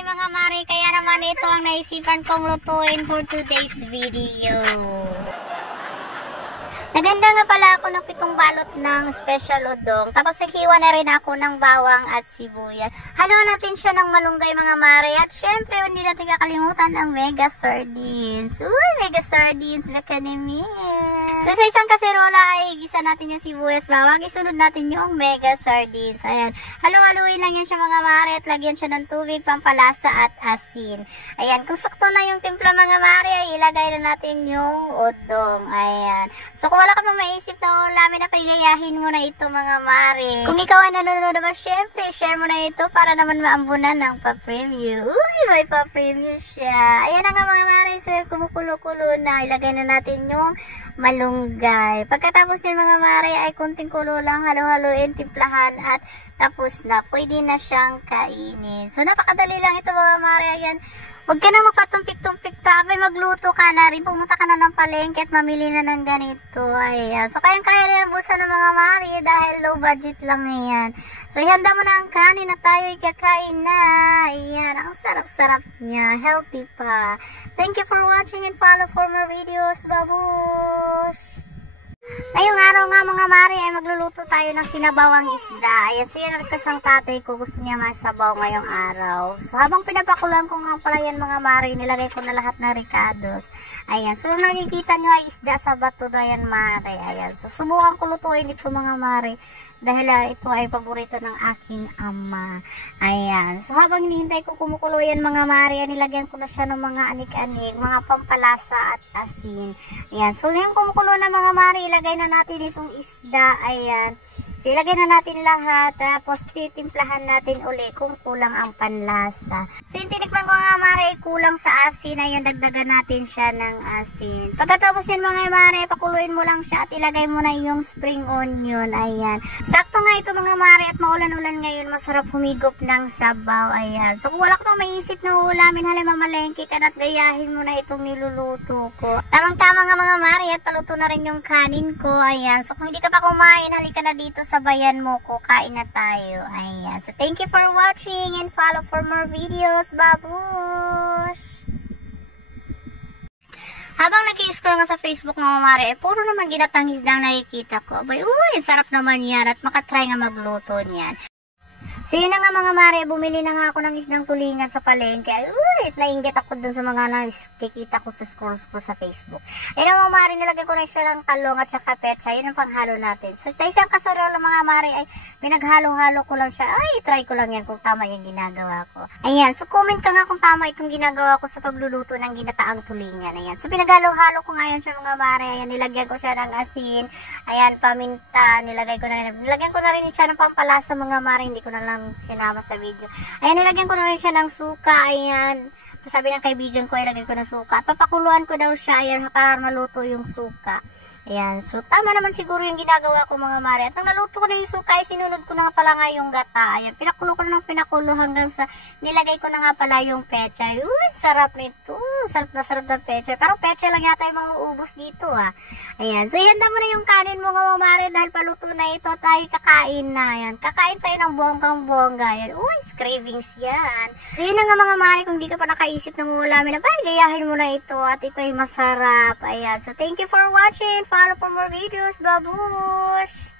morning mga mare, kaya naman ito ang naisipan kong lutuin for today's video. Naganda nga pala ako ng 7 balot ng special udong. Tapos naghiwa na rin ako ng bawang at sibuyas. Haluan natin siya ng malunggay mga mare. At syempre, hindi natin kakalimutan ang mega sardines. Uy, mega sardines, mekanemis. So, sa isang kaserola ay gisa natin yung sibuyas bawang. Isunod natin yung mega sardines. Ayan. Halu-haluin lang yan siya mga mare at lagyan siya ng tubig, pampalasa at asin. Ayan. Kung sakto na yung timpla mga mare, ay ilagay na natin yung udong. Ayan. So, kung wala ka pang maisip na ulamin na pagayahin mo na ito mga mare. Kung ikaw ay nanonood naman, syempre, share mo na ito para naman maambunan ng pa-preview. Uy, may pa-preview siya. Ayan na nga mga mare. So, kumukulo-kulo na. Ilagay na natin yung malunggay. Pagkatapos ng mga mare ay kunting kulo lang, halo-haloin, timplahan at tapos na. Pwede na siyang kainin. So, napakadali lang ito mga mare. Ayan. Huwag ka na magpatumpik-tumpik tapay, magluto ka na rin. Pumunta ka na ng palengke at mamili na ng ganito. Ayan. So, kayang-kaya rin ang bulsa ng mga mare dahil low budget lang yan. So, ihanda mo na ang kanin na tayo ikakain na. Ayan. Ang sarap-sarap niya. Healthy pa. Thank you for watching and follow for more videos. Babush! Ngayong araw nga mga mare ay magluluto tayo ng sinabawang isda. Ayan, sinarkas ang tatay ko, gusto niya masabaw ngayong araw. So habang pinapakulan ko nga pala yan mga mare, nilagay ko na lahat ng ricados. Ayan, so nakikita nyo ay isda sa bato na yan mare. Ayan, so subukan ko lutuin ito mga mare. Dahil ito ay paborito ng aking ama. Ayan. So habang hinihintay ko kumukulo yan mga mare, nilagyan ko na siya ng mga anik-anik, mga pampalasa at asin. Ayan. So yung kumukulo na mga mare, ilagay na natin itong isda. Ayan. So ilagay na natin lahat. Tapos titimplahan natin uli kung kulang ang panlasa. So yung tinikman ko mga mare ay kulang sa asin. Ayan, dagdagan natin siya ng asin. Pagkatapos yan mga mare, pakuluin mo lang siya at ilagay mo na yung spring onion. Ayan. Sakto nga ito mga mare at maulan-ulan ngayon, masarap humigop ng sabaw. Ayan. So kung wala ka pang maisip na ulamin, halay mamalengke ka na at gayahin mo na itong niluluto ko. Tamang-tama nga mga mare at paluto na rin yung kanin ko. Ayan. So kung hindi ka pa kumain, halika na dito sa bayan mo ko. Kain na tayo. Ayan. So thank you for watching and follow for more videos. Babush! Habang nag-i-scroll nga sa Facebook mga mare, puro naman ginatang isda ang nakikita ko. Abay, uy, sarap naman yan at makatry nga magluto niyan. So yun na nga mga mare, bumili na nga ako ng isdang tulingan sa palengke. Ay, uy, nainggit ako dun sa mga nakikita ko sa scrolls ko sa Facebook. Ayun mga mare, nilagay ko na siya ng talong at saka petsa. Yun ang panghalo natin. So sa isang kasarola mga mare, ay pinaghalo-halo ko lang siya. Ay, try ko lang yan kung tama yung ginagawa ko. Ayan, so comment ka nga kung tama itong ginagawa ko sa pagluluto ng ginataang tulingan. Ayan, so pinaghalo-halo ko nga yan siya mga mare. Ayan, nilagyan ko siya ng asin. Ayan, paminta. Nilagyan ko na rin siya ng pampalasa mga mare. Hindi ko na lang sinama sa video. Ayan, nilagyan ko na rin siya ng suka. Ayan, sabi ng kaibigan ko, ilagay ko ng suka. Papakuluan ko daw siya, ayan, para maluto yung suka. Ayan, so tama naman siguro yung ginagawa ko mga mare. At nang naluto ko na yung suka, ay sinunod ko na nga pala nga yung gata. Ayan, pinakulo ko na ng pinakulo hanggang sa nilagay ko na nga pala yung pecha. Uy, sarap nito. Sarap na sarap ng pecha. Pero pecha lang yata yung mauubos dito ah. Ayan, so ihanda mo na yung kanin mo nga mga mare dahil paluto na ito. Tayo kakain na. Ayan, kakain tayo ng bonggang-bongga. Ayan, uy, cravings yan. So yun na nga mga mare, kung di ka pa nakaisip ng ulamin, abay, gayahin mo na ito at ito ay masarap. Ayan, so thank you for watching. Follow for more videos. Babush!